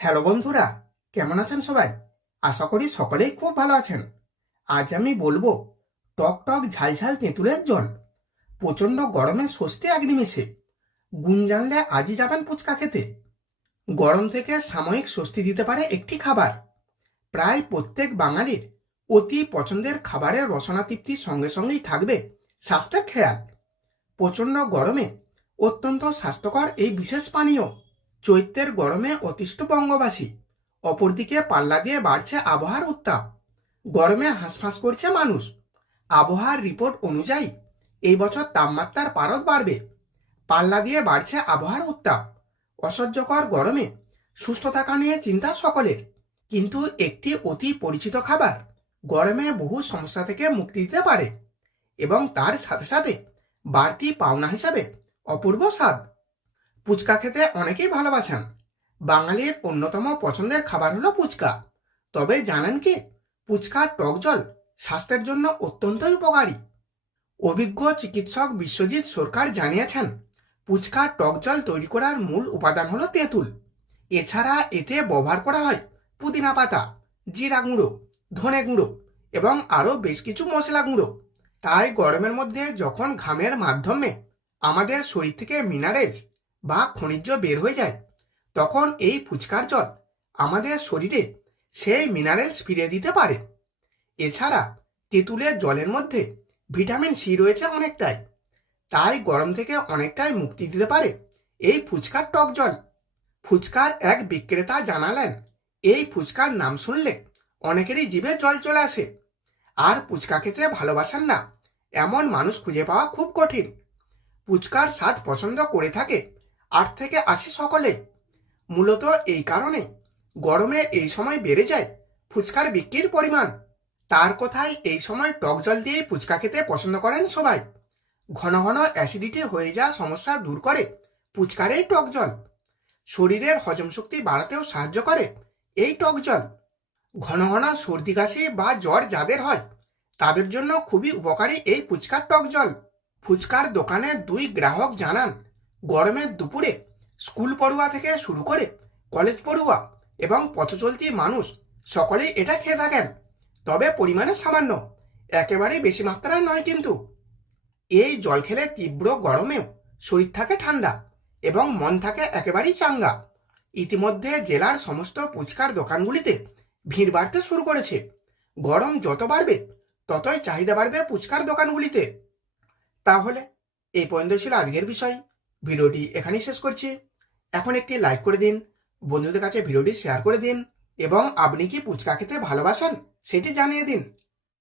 Hello বন্ধুরা, কেমন আছেন সবাই? আশা করি সকলেই খুব ভালো আছেন। আজ আমি বলব, টক টক ঝালঝাল তেঁতুলের জল। প্রচণ্ড গরমে স্বস্তি এক নিমেষে গুণ জানলে আজই যাবেন ফুচকা খেতে। গরম থেকে সাময়িক স্বস্তি দিতে পারে একটি খাবার। প্রায় প্রত্যেক বাঙালির অতি পছন্দের খাবারের রসনা তৃপ্তির সঙ্গে সঙ্গেই থাকবে স্বাস্থ্যের খেয়াল। প্রচণ্ড গরমে অত্যন্ত স্বাস্থ্যকর এই বিশেষ পানীয়। চৈত্রের গরমে অতিষ্ঠ বঙ্গবাসী। অপরদিকে পাল্লা দিয়ে বাড়ছে আবহাওয়ার উত্তাপ। গরমে হাঁসফাঁস করছে মানুষ। আবহাওয়ার রিপোর্ট অনুযায়ী এই বছর তাপমাত্রার পারদ বাড়বে। পাল্লা দিয়ে বাড়ছে আবহাওয়ার উত্তাপ। অসহ্যকর গরমে সুস্থ থাকা নিয়ে চিন্তা সকলের। কিন্তু একটি অতি পরিচিত খাবার গরমে বহু সমস্যা থেকে মুক্তি দিতে পারে। এবং তার সাথে সাথে বাড়তি পাওনা হিসাবে অপূর্ব স্বাদ। ফুচকা খেতে অনেকেই ভালোবাসেন। বাঙালির অন্যতম পছন্দের খাবার হলো ফুচকা তবে জানেন কি? ফুচকার টক জল স্বাস্থ্যের জন্য অত্যন্তই উপকারী। অভিজ্ঞ চিকিৎসক বিশ্বজিৎ সরকার জানিয়েছেন ফুচকার টক জল তৈরি করার মূল উপাদান হলো তেঁতুল। এছাড়া এতে ব্যবহার করা হয় পুদিনা পাতা, জিরা গুঁড়ো, ধনে গুঁড়ো এবং আরও বেশ কিছু মশলা গুঁড়ো। তাই গরমের মধ্যে যখন ঘামের মাধ্যমে আমাদের শরীর থেকে মিনারেলস বা খনিজ বের হয়ে যায়, তখন এই ফুচকার জল আমাদের শরীরে সেই মিনারেলস ফিরিয়ে দিতে পারে। এছাড়া তেঁতুলের জলের মধ্যে ভিটামিন সি রয়েছে অনেকটাই, তাই গরম থেকে অনেকটাই মুক্তি দিতে পারে এই ফুচকার টক জল। ফুচকার এক বিক্রেতা জানালেন, এই ফুচকার নাম শুনলে অনেকেরই জিভে জল চলে আসে। আর ফুচকা খেতে ভালোবাসেন না, এমন মানুষ খুঁজে পাওয়া খুব কঠিন। ফুচকার স্বাদ পছন্দ করে থাকে আট থেকে আশি সকলে। মূলত এই কারণে গরমে এই সময় বেড়ে যায় ফুচকার বিক্রির পরিমাণ। তার কথায় এই সময় টক জল দিয়ে ফুচকা খেতে পছন্দ করেন সবাই। ঘন ঘন অ্যাসিডিটি হয়ে যাওয়া সমস্যা দূর করে ফুচকার এই টক জল। শরীরের হজম শক্তি বাড়াতেও সাহায্য করে এই টক জল। ঘন ঘন সর্দি কাশি বা জ্বর যাদের হয়, তাদের জন্য খুবই উপকারী এই ফুচকার টক জল। ফুচকার দোকানে দুই গ্রাহক জানান গরমের দুপুরে স্কুল পড়ুয়া থেকে শুরু করে কলেজ পড়ুয়া এবং পথচলতি মানুষ সকলেই এটা খেয়ে থাকেন। তবে পরিমাণে সামান্য, একেবারেই বেশি মাত্রায় নয় কিন্তু। এই জল খেলে তীব্র গরমেও শরীর থাকে ঠান্ডা এবং মন থাকে একেবারেই চাঙ্গা। ইতিমধ্যে জেলার সমস্ত পুচকার দোকানগুলিতে ভিড় বাড়তে শুরু করেছে। গরম যত বাড়বে, ততই চাহিদা বাড়বে ফুচকার দোকানগুলিতে। তাহলে এই পর্যন্ত ছিল আজকের বিষয়। ভিডিওটি এখানেই শেষ করছি। এখন একটি লাইক করে দিন, বন্ধুদের কাছে ভিডিওটি শেয়ার করে দিন, এবং আপনি কি ফুচকা খেতে ভালোবাসেন সেটি জানিয়ে দিন।